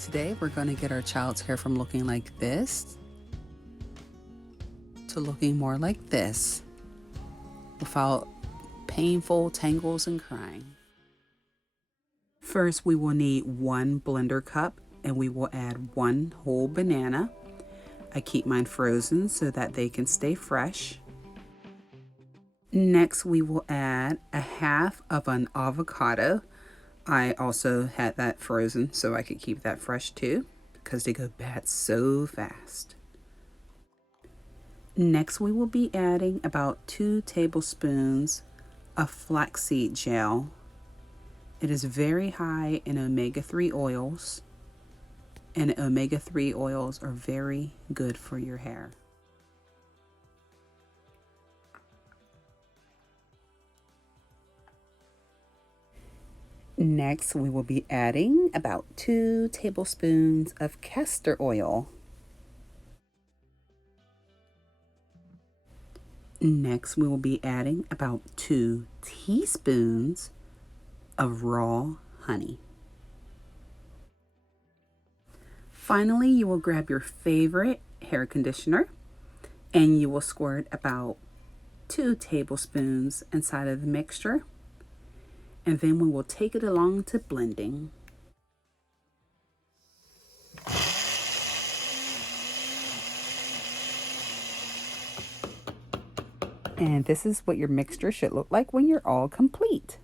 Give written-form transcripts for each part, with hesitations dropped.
Today we're going to get our child's hair from looking like this to looking more like this without painful tangles and crying. First we will need 1 blender cup and we will add 1 whole banana. I keep mine frozen so that they can stay fresh. Next we will add a half of an avocado. I also had that frozen so I could keep that fresh too, because they go bad so fast. Next we will be adding about 2 tablespoons of flaxseed gel. It is very high in omega-3 oils, and omega-3 oils are very good for your hair. Next, we will be adding about 2 tablespoons of castor oil. Next, we will be adding about 2 teaspoons of raw honey. Finally, you will grab your favorite hair conditioner and you will squirt about 2 tablespoons inside of the mixture. And then we will take it along to blending. And this is what your mixture should look like when you're all complete.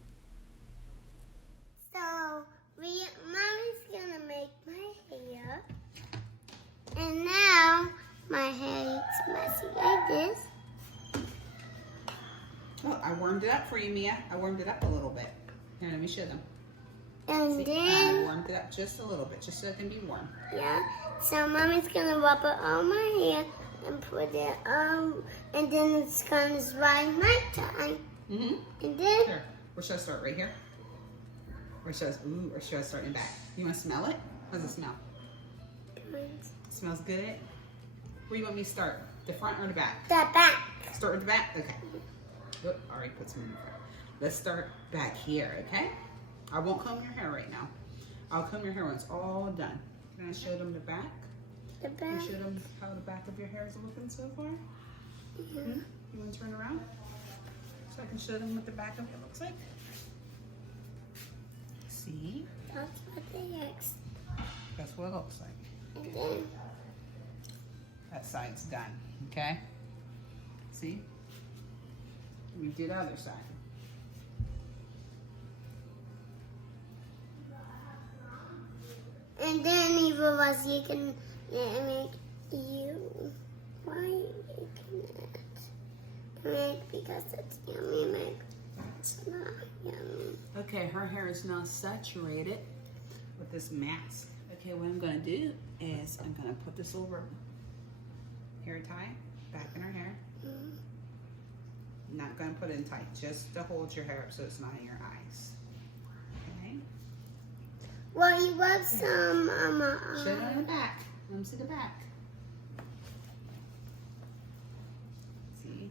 So, Mommy's gonna make my hair. And now, my hair is messy like this. Look, I warmed it up for you, Mia. I warmed it up a little bit. Here, let me show them. And See, then, I warmed it up just a little bit, just so it can be warm. yeah, so Mommy's gonna rub it on my hair and put it and then it's gonna dry nighttime. Mm-hmm. And then, Here, where should I start? Right here? Or should I start in the back? You want to smell it? How does it smell? Smells good? Where do you want me to start? The front or the back? the back. Start with the back? Okay. Oop, already put some in the front. Let's start back here, okay? I won't comb your hair right now. I'll comb your hair when it's all done. Can I show them the back? The Can back. I show them how the back of your hair is looking so far? Yeah. You want to turn around? So I can show them what the back of it looks like? See? That's what they asked. That's what it looks like. And then, That side's done, okay? See? We did the other side. and then either of us, you can make you. Why you cannot make because it's yummy, make it's not yummy. Okay, her hair is now saturated with this mask. Okay, what I'm gonna do is I'm gonna put this over hair tie back in her hair. Not gonna put it in tight, just to hold your hair up so it's not in your eyes. Okay. Well, you want some Show it on the back. Let me see the back. See?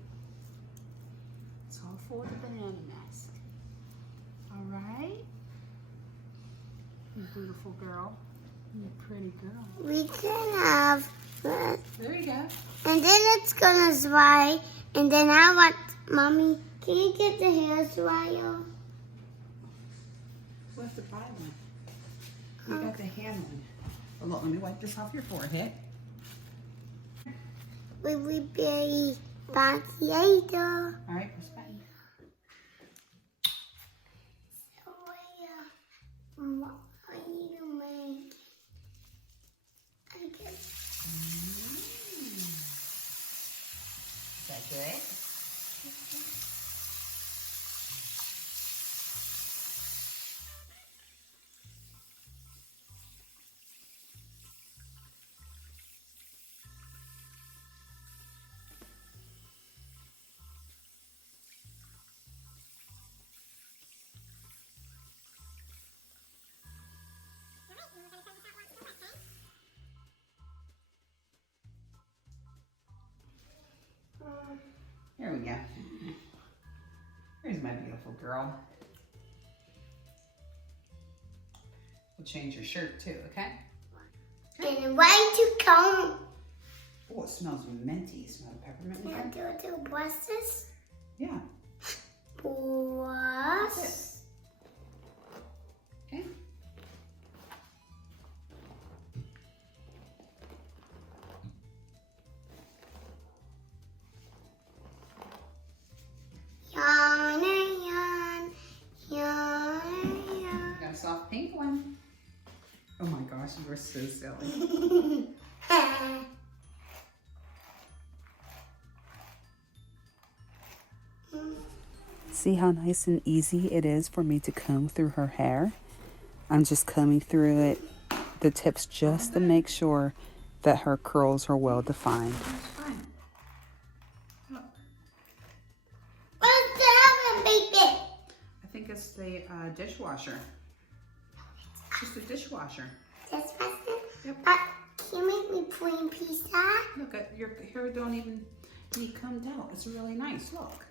It's all for the banana mask. All right. You beautiful girl. You pretty girl. we can have this. There you go. And then it's gonna dry. And then I want, Mommy, can you get the hair dryer? We'll have to buy one. You got the hand one. Oh, look, let me wipe this off your forehead. We will be back later. All right, where's Patty? So, what are you making? I guess. Is that good? Here we go. Here's my beautiful girl. We'll change your shirt too, okay? Why? and ready to comb. Oh, it smells minty. You smell the peppermint in Now there? do brush this. Yeah. Brush. Okay. Yawn, yawn, yawn, yawn. Got a soft pink one. Oh my gosh, you are so silly. See how nice and easy it is for me to comb through her hair? I'm just combing through it, the tips, just to make sure that her curls are well defined. What's that, baby? I think it's the dishwasher. Just a dishwasher. This person? Yep. Can you make me plain pizza? Look, your hair don't even need combed out. It's really nice. Look.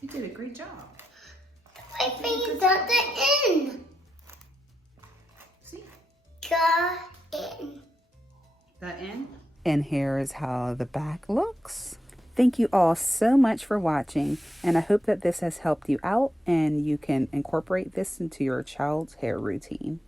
You did a great job. My fingers got the in. See? Got in. That in? And here is how the back looks. Thank you all so much for watching, and I hope that this has helped you out and you can incorporate this into your child's hair routine.